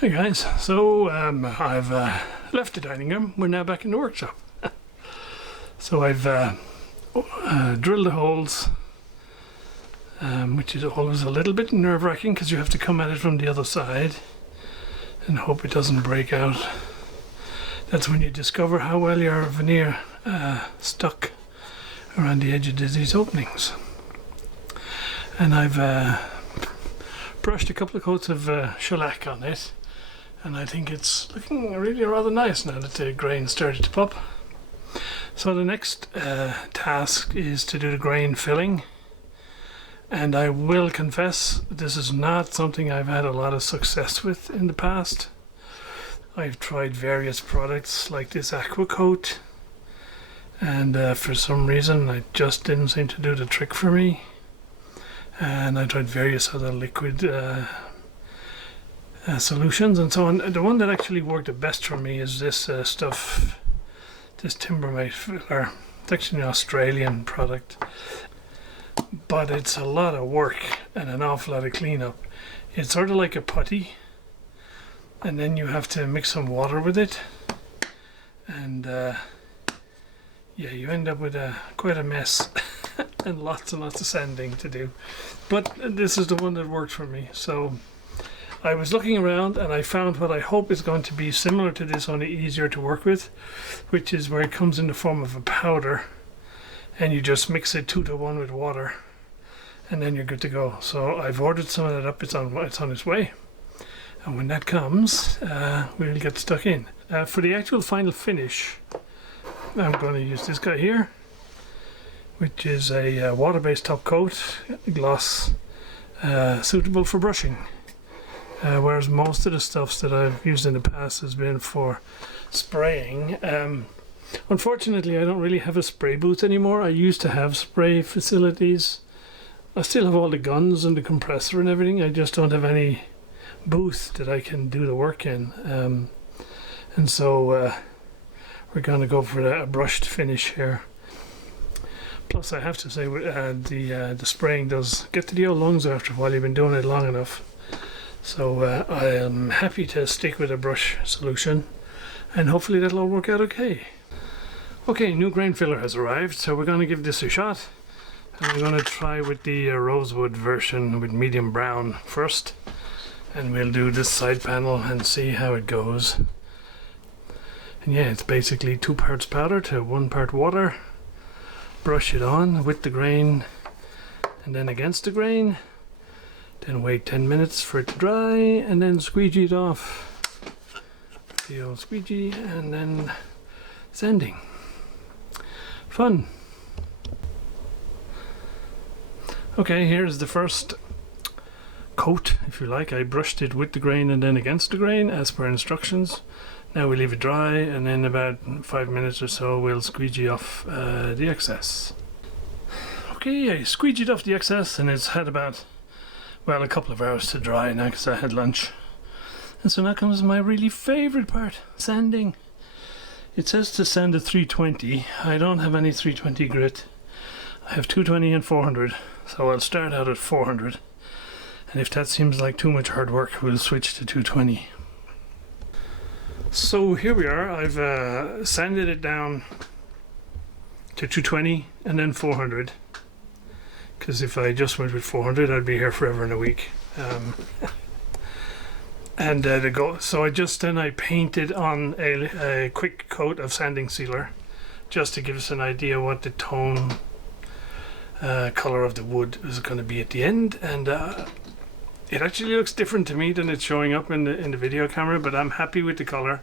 Hey guys, so I've left the dining room. We're now back in the workshop. So I've drilled the holes, which is always a little bit nerve-wracking because you have to come at it from the other side and hope it doesn't break out. That's when you discover how well your veneer stuck around the edge of these openings. And I've brushed a couple of coats of shellac on it, and I think it's looking really rather nice now that the grain started to pop. So the next task is to do the grain filling, and I will confess this is not something I've had a lot of success with in the past. I've tried various products like this aqua coat, and for some reason it just didn't seem to do the trick for me. And I tried various other liquid solutions and so on. The one that actually worked the best for me is this stuff, this Timbermate filler. It's actually an Australian product, but it's a lot of work and an awful lot of cleanup. It's sort of like a putty, and then you have to mix some water with it, and yeah, you end up with quite a mess and lots of sanding to do. But this is the one that worked for me. So I was looking around and I found what I hope is going to be similar to this, only easier to work with, which is where it comes in the form of a powder and you just mix it 2-to-1 with water, and then you're good to go. So I've ordered some of that up. It's on its way, and when that comes we'll get stuck in. For the actual final finish, I'm going to use this guy here, which is a water-based top coat, gloss, suitable for brushing. Whereas most of the stuffs that I've used in the past has been for spraying. Unfortunately, I don't really have a spray booth anymore. I used to have spray facilities. I still have all the guns and the compressor and everything. I just don't have any booth that I can do the work in. And so we're going to go for a brushed finish here. Plus, I have to say, the spraying does get to the old lungs after a while. You've been doing it long enough. So I am happy to stick with a brush solution, and hopefully that'll all work out okay. Okay, new grain filler has arrived, so we're going to give this a shot. And we're going to try with the rosewood version with medium brown first. And we'll do this side panel and see how it goes. And yeah, it's basically 2 parts powder to 1 part water. Brush it on with the grain and then against the grain. Then wait 10 minutes for it to dry, and then squeegee it off. The old squeegee, and then sanding. Fun. Okay, here's the first coat, if you like. I brushed it with the grain and then against the grain as per instructions. Now we leave it dry, and in about 5 minutes or so we'll squeegee off the excess. Okay, I squeegeed off the excess, and it's had about, well, a couple of hours to dry now because I had lunch. And so now comes my really favourite part, sanding. It says to sand at 320. I don't have any 320 grit. I have 220 and 400, so I'll start out at 400. And if that seems like too much hard work, we'll switch to 220. So here we are. I've sanded it down to 220 and then 400. Because if I just went with 400, I'd be here forever in a week. So I painted on a quick coat of sanding sealer, just to give us an idea what the tone color of the wood is going to be at the end. And it actually looks different to me than it's showing up in the video camera, but I'm happy with the color.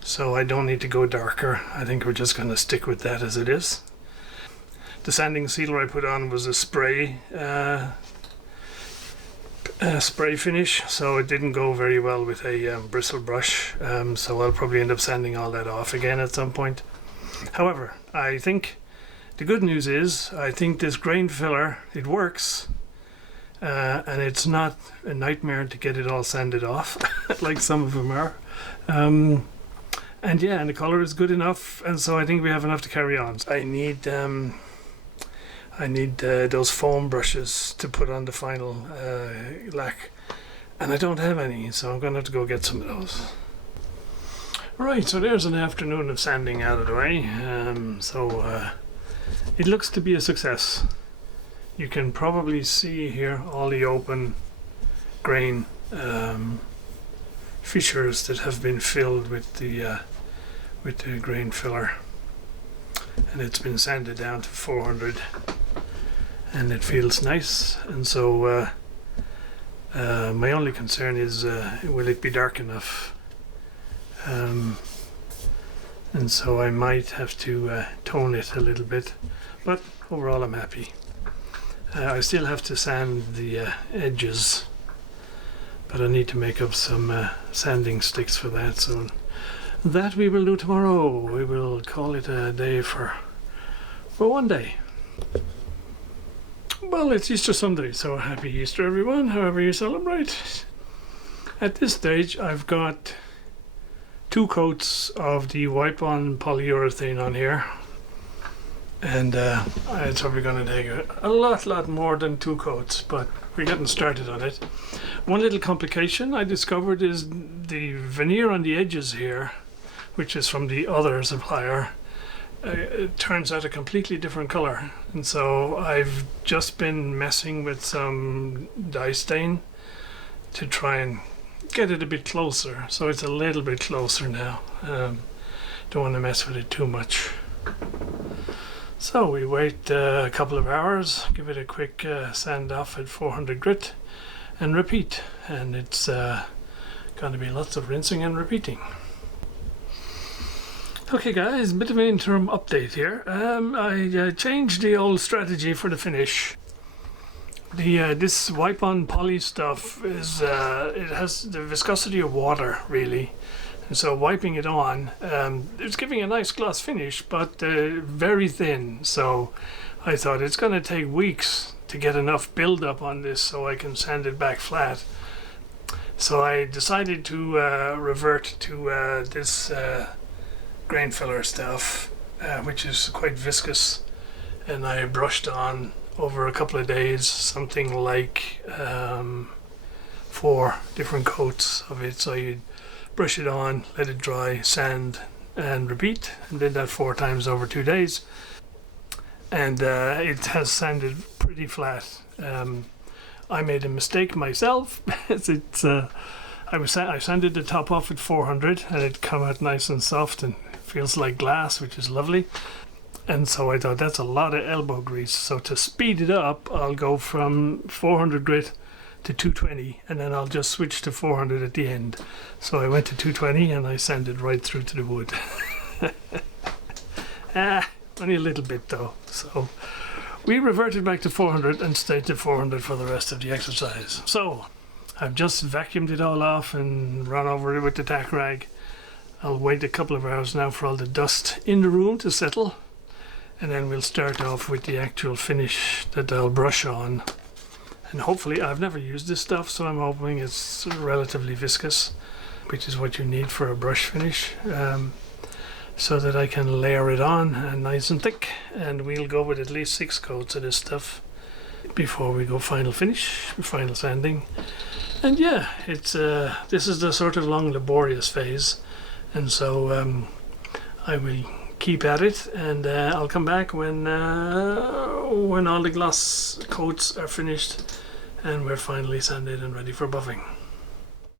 So I don't need to go darker. I think we're just going to stick with that as it is. The sanding sealer I put on was a spray finish, so it didn't go very well with a bristle brush, so I'll probably end up sanding all that off again at some point. However, I think the good news is I think this grain filler, it works, and it's not a nightmare to get it all sanded off like some of them are. And yeah, and the color is good enough, and so I think we have enough to carry on. I need those foam brushes to put on the final lac, and I don't have any, so I'm going to have to go get some of those. Right, so there's an afternoon of sanding out of the way. It looks to be a success. You can probably see here all the open grain fissures that have been filled with the grain filler, and it's been sanded down to 400, and it feels nice. And so my only concern is will it be dark enough, and so I might have to tone it a little bit, but overall I'm happy. I still have to sand the edges, but I need to make up some sanding sticks for that, so that we will do tomorrow. We will call it a day for one day. Well, it's Easter Sunday, so happy Easter everyone, however you celebrate. At this stage I've got 2 coats of the wipe-on polyurethane on here, and it's probably going to take a lot more than 2 coats, but we're getting started on it. One little complication I discovered is the veneer on the edges here, which is from the other supplier, it turns out a completely different color, and so I've just been messing with some dye stain to try and get it a bit closer, so it's a little bit closer now. Don't want to mess with it too much. So we wait a couple of hours, give it a quick sand off at 400 grit, and repeat. And it's going to be lots of rinsing and repeating. Okay guys, a bit of an interim update here. I changed the old strategy for the finish. This wipe-on poly stuff is it has the viscosity of water really. And so wiping it on, it's giving a nice gloss finish, but very thin. So I thought it's going to take weeks to get enough build up on this so I can sand it back flat. So I decided to revert to this grain filler stuff, which is quite viscous. And I brushed on over a couple of days something like 4 different coats of it. So you brush it on, let it dry, sand and repeat, and did that 4 times over 2 days, and it has sanded pretty flat. I made a mistake myself. I sanded the top off at 400 and it come out nice and soft and feels like glass, which is lovely. And so I thought that's a lot of elbow grease, so to speed it up I'll go from 400 grit to 220, and then I'll just switch to 400 at the end. So I went to 220 and I sanded right through to the wood. Only a little bit though. So we reverted back to 400 and stayed to 400 for the rest of the exercise. So I've just vacuumed it all off and run over it with the tack rag. I'll wait a couple of hours now for all the dust in the room to settle, and then we'll start off with the actual finish that I'll brush on. And hopefully, I've never used this stuff, so I'm hoping it's relatively viscous, which is what you need for a brush finish, so that I can layer it on and nice and thick. And we'll go with at least 6 coats of this stuff before we go final finish, final sanding. And yeah, it's this is the sort of long laborious phase, and so I will keep at it, and I'll come back when all the gloss coats are finished and we're finally sanded and ready for buffing.